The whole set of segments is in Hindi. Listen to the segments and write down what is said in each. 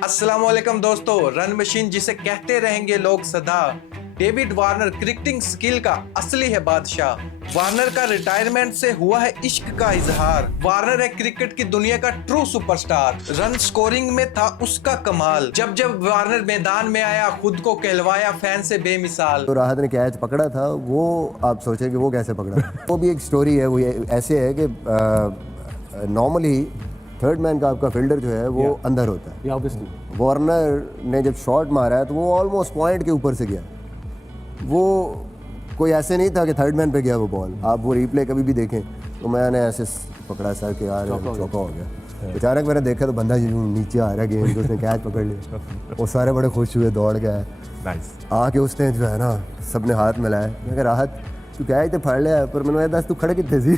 अस्सलाम वालेकुम दोस्तों, रन मशीन जिसे कहते रहेंगे लोग सदा। डेविड वार्नर क्रिकेटिंग स्किल का असली है बादशाह। वार्नर का रिटायरमेंट से हुआ है इश्क का इजहार। वार्नर है क्रिकेट की दुनिया का ट्रू सुपरस्टार। रन स्कोरिंग में था उसका कमाल। जब जब वार्नर मैदान में आया खुद को कहलवाया फैन से बेमिसाल। तो राहत ने कैच पकड़ा था, वो आप सोचें कि वो कैसे पकड़ा। वो भी एक स्टोरी है। वो ऐसे है कि नॉर्मली थर्ड मैन का आपका फील्डर जो है वो अंदर होता है। वार्नर ने जब शॉट मारा है तो वो ऑलमोस्ट पॉइंट के ऊपर से गया। वो कोई ऐसे नहीं था कि थर्ड मैन पे गया वो बॉल। आप वो रिप्ले कभी भी देखें तो मैंने ऐसे पकड़ा सर कि यार चौका हो गया। अचानक मैंने देखा तो बंदा नीचे आ रहा है गेंद, तो उसने कैच पकड़ लिया। वो सारे बड़े खुश हुए, दौड़ गए आके उसने जो है ना सबने हाथ मिलाया। मैं कहा राहत तू कैच तो फाड़ लिया, पर मैंने दस तू खड़े कितने सी।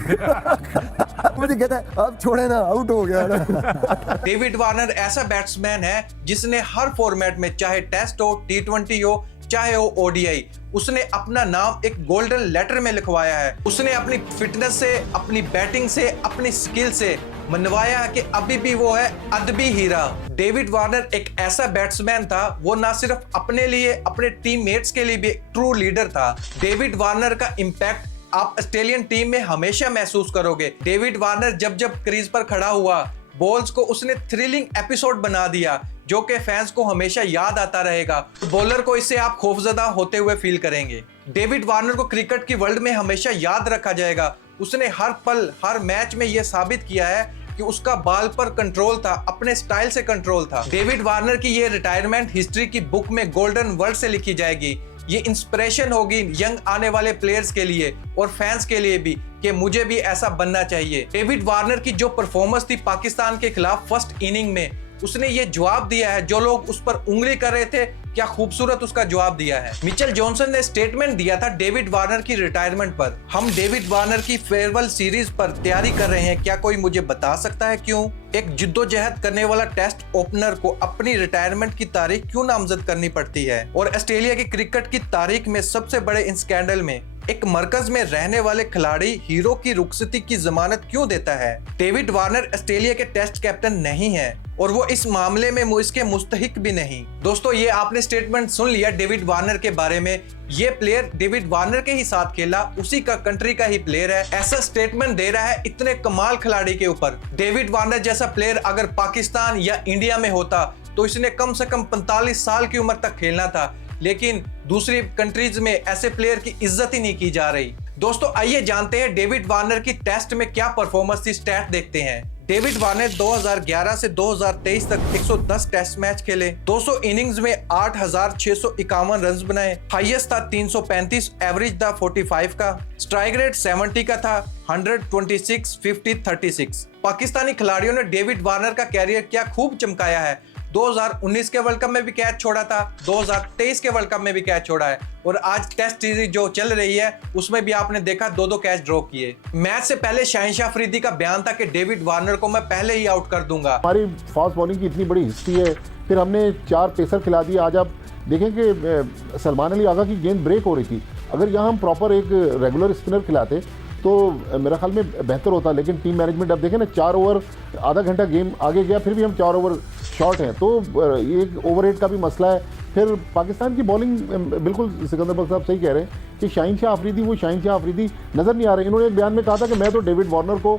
मुझे कहता है अब छोड़े ना, आउट हो गया ना। डेविड वार्नर ऐसा बैट्समैन है जिसने हर फॉर्मेट में, चाहे टेस्ट हो, T20 हो, चाहे हो ODI, उसने अपना नाम एक गोल्डन लेटर में लिखवाया है। उसने अपनी फिटनेस से, अपनी बैटिंग से, अपनी स्किल से मनवाया है कि अभी भी वो है अदबी हीरा। डेविड वार्नर एक ऐसा बैट्समैन था, वो ना सिर्फ अपने लिए, अपने टीममेट्स के लिए भी एक ट्रू लीडर था। डेविड वार्नर का इम्पैक्ट आप ऑस्ट्रेलियन टीम में हमेशा महसूस करोगे। डेविड वार्नर जब जब क्रीज पर खड़ा हुआ, बॉल्स को उसने थ्रिलिंग एपिसोड बना दिया जो कि फैंस को हमेशा याद आता रहेगा। बॉलर को इससे आप खौफजदा होते हुए फील करेंगे। डेविड वार्नर को क्रिकेट की वर्ल्ड में हमेशा याद रखा जाएगा। उसने हर पल, हर मैच में यह साबित किया है कि उसका बॉल पर कंट्रोल था, अपने स्टाइल से कंट्रोल था। डेविड वार्नर की ये रिटायरमेंट हिस्ट्री की बुक में गोल्डन वर्ड से लिखी जाएगी। ये इंस्पिरेशन होगी यंग आने वाले प्लेयर्स के लिए और फैंस के लिए भी कि मुझे भी ऐसा बनना चाहिए। डेविड वार्नर की जो परफॉर्मेंस थी पाकिस्तान के खिलाफ फर्स्ट इनिंग में, उसने ये जवाब दिया है। जो लोग उस पर उंगली कर रहे थे, क्या खूबसूरत उसका जवाब दिया है। मिचेल जॉनसन ने स्टेटमेंट दिया था डेविड वार्नर की रिटायरमेंट पर, हम डेविड वार्नर की फेयरवेल सीरीज पर तैयारी कर रहे हैं, क्या कोई मुझे बता सकता है क्यों? एक जिद्दोजहद करने वाला टेस्ट ओपनर को अपनी रिटायरमेंट की तारीख क्यों नामजद करनी पड़ती है? और ऑस्ट्रेलिया की क्रिकेट की तारीख में सबसे बड़े इन स्कैंडल में एक मरकज में रहने वाले खिलाड़ी हीरो की रुखसती की जमानत क्यों देता है? डेविड वार्नर ऑस्ट्रेलिया के टेस्ट कैप्टन नहीं है और वो इस मामले में इसके मुस्तहिक भी नहीं। दोस्तों, ये आपने स्टेटमेंट सुन लिया डेविड वार्नर के बारे में। ये प्लेयर डेविड वार्नर के ही साथ खेला, उसी का कंट्री का ही प्लेयर है। ऐसा स्टेटमेंट दे रहा है इतने कमाल खिलाड़ी के ऊपर। डेविड वार्नर जैसा प्लेयर अगर पाकिस्तान या इंडिया में होता तो इसने कम से कम 45 साल की उम्र तक खेलना था, लेकिन दूसरी कंट्रीज में ऐसे प्लेयर की इज्जत ही नहीं की जा रही। दोस्तों, आइए जानते हैं डेविड वार्नर की टेस्ट में क्या परफॉर्मेंस थी। स्टैट देखते हैं। डेविड वार्नर 2011 से 2023 तक 110 टेस्ट मैच खेले, 200 इनिंग्स में 8,651 रन बनाए, हाईएस्ट था 335, एवरेज था 45 का, स्ट्राइक रेट 70 का था, 126, 50, 36। पाकिस्तानी खिलाड़ियों ने डेविड वार्नर का कैरियर क्या खूब चमकाया है। 2019 के वर्ल्ड कप में भी कैच छोड़ा था, 2023 के वर्ल्ड कप में भी कैच छोड़ा है और आज टेस्ट सीरीज जो चल रही है उसमें भी आपने देखा 2-2 कैच ड्रॉ किए। मैच से पहले शहनशाह अफरीदी का बयान था कि डेविड वार्नर को मैं पहले ही आउट कर दूंगा। हमारी फास्ट बॉलिंग की इतनी बड़ी हिस्ट्री है, फिर हमने 4 पेसर खिला दिए। आज आप देखें कि सलमान अली आगा की गेंद ब्रेक हो रही थी। अगर यहाँ हम प्रॉपर एक रेगुलर स्पिनर खिलाते तो मेरा ख्याल में बेहतर होता, लेकिन टीम मैनेजमेंट अब देखें ना, 4 ओवर आधा घंटा गेम आगे गया, फिर भी हम 4 ओवर शॉर्ट हैं, तो ये ओवर रेट का भी मसला है। फिर पाकिस्तान की बॉलिंग, बिल्कुल सिकंदर बख्श साहब सही कह रहे हैं कि शहनशाह अफरीदी वो शहनशाह अफरीदी नज़र नहीं आ रहे। इन्होंने एक बयान में कहा था कि मैं तो डेविड वार्नर को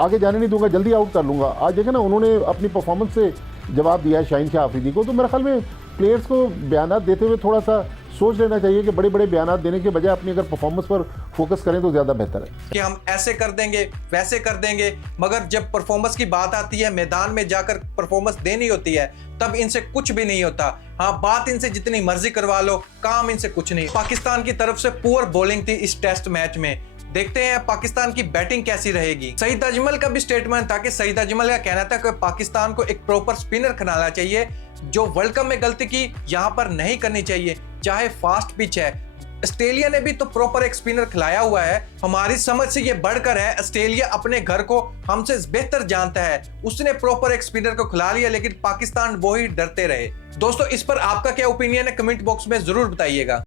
आगे जाने नहीं दूंगा, जल्दी आउट कर लूँगा। आज देखें ना, उन्होंने अपनी परफॉर्मेंस से जवाब दिया है शहनशाह अफरीदी को। तो मेरे ख्याल में प्लेयर्स को बयान देते हुए थोड़ा सा सोच लेना चाहिए कि बड़े बड़े बयान देने के बजाय अपनी अगर परफॉर्मेंस पर फोकस करें तो ज़्यादा बेहतर है। कि हम ऐसे कर देंगे, वैसे कर देंगे, मगर जब परफॉर्मेंस की बात आती है, मैदान में जाकर परफॉर्मेंस देनी होती है, तब इनसे कुछ भी नहीं होता। हाँ, बात इनसे जितनी मर्जी करवा लो, काम इनसे कुछ नहीं। पाकिस्तान की तरफ से पुअर बॉलिंग थी इस टेस्ट मैच में। देखते हैं पाकिस्तान की बैटिंग कैसी रहेगी। सईद अजमल का भी स्टेटमेंट था कि सईद अजमल का कहना था कि पाकिस्तान को एक प्रॉपर स्पिनर खिलाना चाहिए। जो वर्ल्ड कप में गलती की यहाँ पर नहीं करनी चाहिए, चाहे फास्ट पिच है। ऑस्ट्रेलिया ने भी तो प्रॉपर एक स्पिनर खिलाया हुआ है। हमारी समझ से ये बढ़कर है, ऑस्ट्रेलिया अपने घर को हमसे बेहतर जानता है। उसने प्रॉपर एक स्पिनर को खिला लिया, लेकिन पाकिस्तान वो ही डरते रहे। दोस्तों, इस पर आपका क्या ओपिनियन है? कमेंट बॉक्स में जरूर बताइएगा।